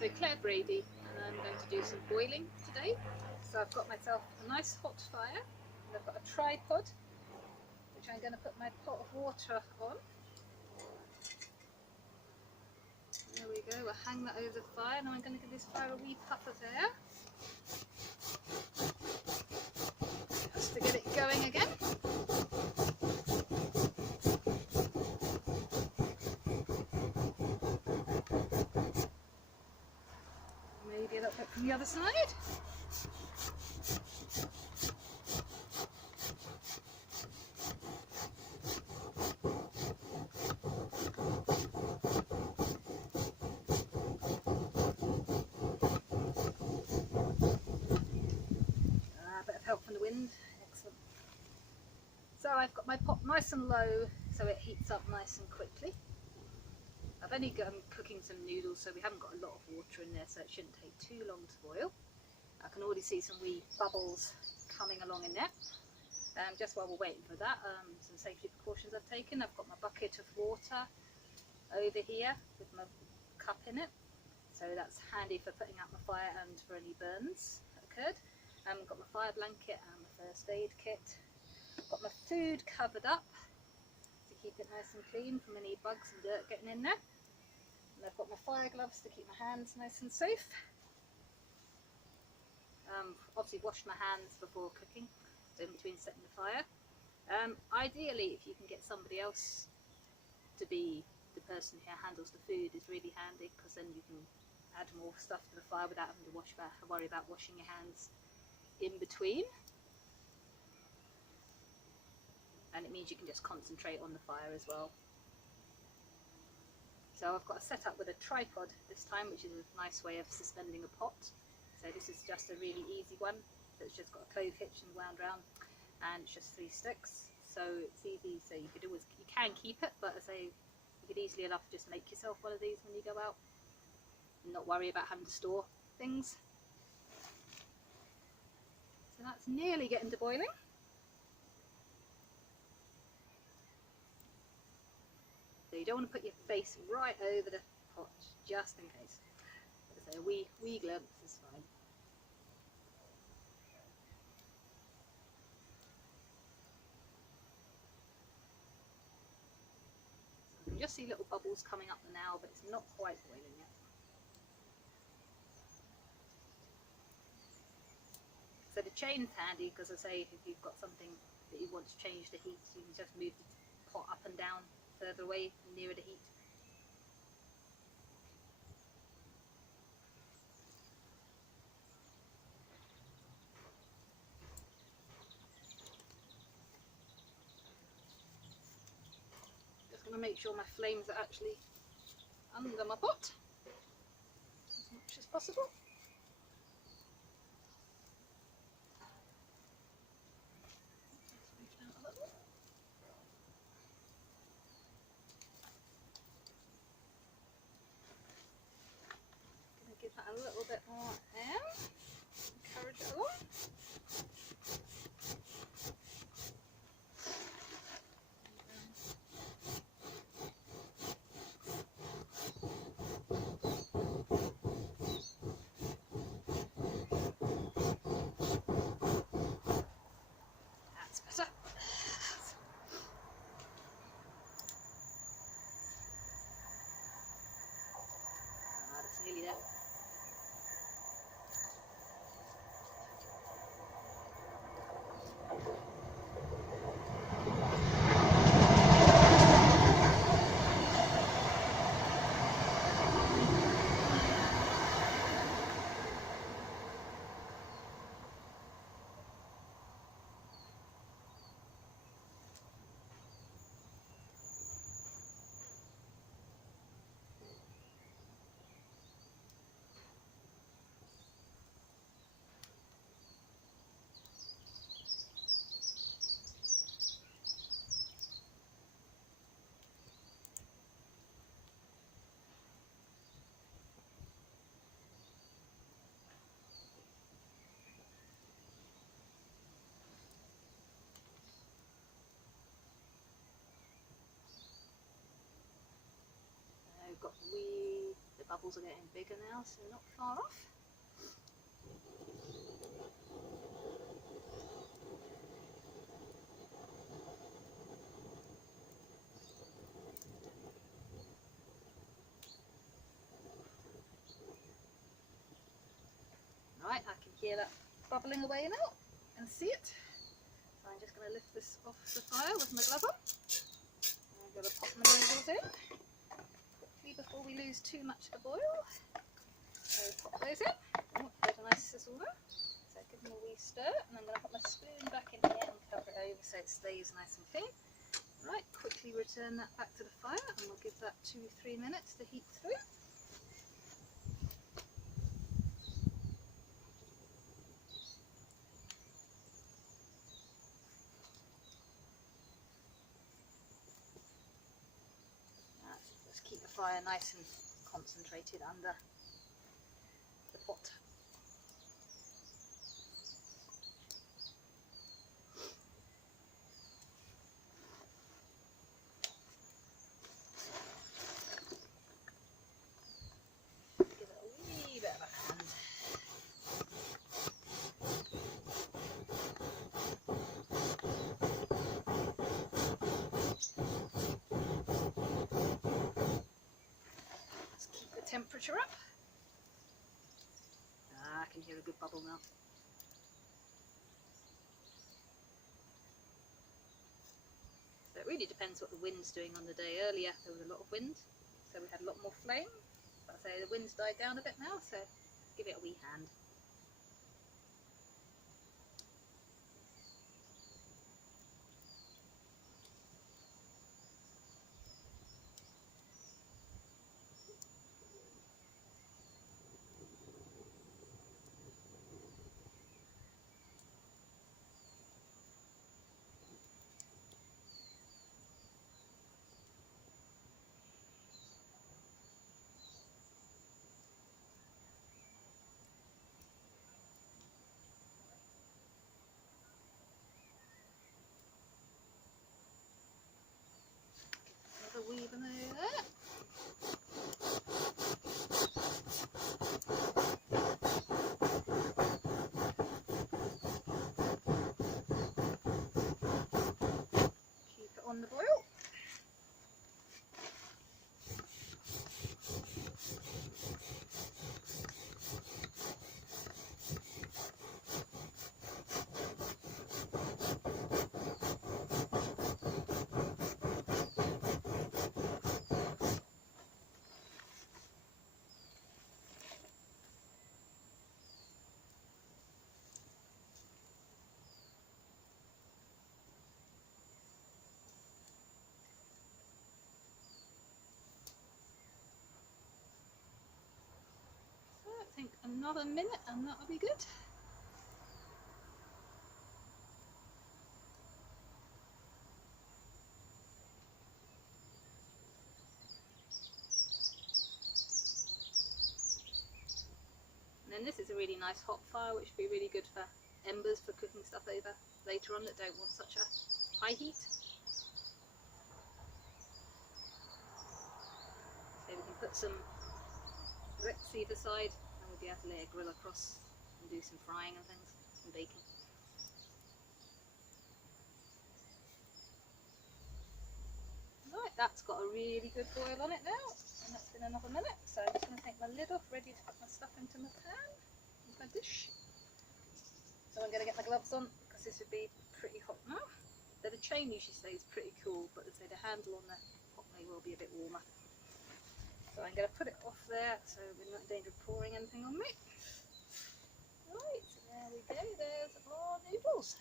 So Claire Brady, and I'm going to do some boiling today. So I've got myself a nice hot fire, and I've got a tripod which I'm going to put my pot of water on. There we go, we'll hang that over the fire. Now I'm going to give this fire a wee puff of air just to get it going again. Maybe a little bit from the other side. A bit of help from the wind, excellent. So I've got my pot nice and low so it heats up nice and quickly. I've only cooking some noodles, so we haven't got a lot of water in there, so it shouldn't take too long to boil. I can already see some wee bubbles coming along in there. Just while we're waiting for that, some safety precautions I've taken. I've got my bucket of water over here with my cup in it, so that's handy for putting out my fire and for any burns that occurred. I've got my fire blanket and my first aid kit. I've got my food covered up to keep it nice and clean from any bugs and dirt getting in there. And I've got my fire gloves to keep my hands nice and safe. Obviously washed my hands before cooking, so in between setting the fire. Ideally, if you can get somebody else to be the person who handles the food, is really handy, because then you can add more stuff to the fire without having to worry about washing your hands in between. And it means you can just concentrate on the fire as well. So I've got a setup with a tripod this time, which is a nice way of suspending a pot. So this is just a really easy one that's just got a clove hitch and wound round, and it's just 3 sticks. So it's easy. So you can keep it, but as I say, you could easily enough just make yourself one of these when you go out and not worry about having to store things. So that's nearly getting to boiling. So you don't want to put your face right over the pot, just in case. So a wee glimpse is fine. So you can just see little bubbles coming up now, but it's not quite boiling yet. So the chain's handy, because I say if you've got something that you want to change the heat, you can just move the pot up and down further away, nearer the heat. Just going to make sure my flames are actually under my pot as much as possible. Give that a little bit more air, encourage it along. That's better. That's nearly there. bubbles are getting bigger now, so not far off. Right, I can hear that bubbling away now and see it. So I'm just going to lift this off the fire with my glove on. I'm going to pop my noodles in quickly before we lose too much of the boil. So pop those in. Oh, there's a nice sizzle there. So give them a wee stir, and I'm going to put my spoon back in here and cover it over so it stays nice and clean. Right, quickly return that back to the fire, and we'll give that 2-3 minutes to heat through. Just keep the fire nice and concentrated under the pot. Give it a wee bit of a hand. Let's keep the temperature up. I can hear a good bubble now. So it really depends what the wind's doing on the day. Earlier there was a lot of wind, so we had a lot more flame. But I say the wind's died down a bit now, so give it a wee hand. Another wee banana there. Keep it on the boil. I think another minute and that'll be good. And then this is a really nice hot fire, which would be really good for embers for cooking stuff over later on that don't want such a high heat. So we can put some bricks either side, and we'll be able to lay a grill across and do some frying and things and baking. Right, that's got a really good boil on it now, and that's been another minute. So I'm just going to take my lid off, ready to put my stuff into my pan, into my dish. So I'm going to get my gloves on because this would be pretty hot now. Though the chain usually stays pretty cool, but I'd say the handle on the pot may well be a bit warmer. So I'm going to put it off there so we're not in danger of pouring anything on me. Right, so there we go, there's our noodles.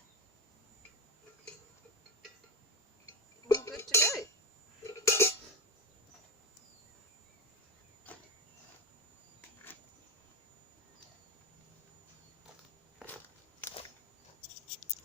All good to go.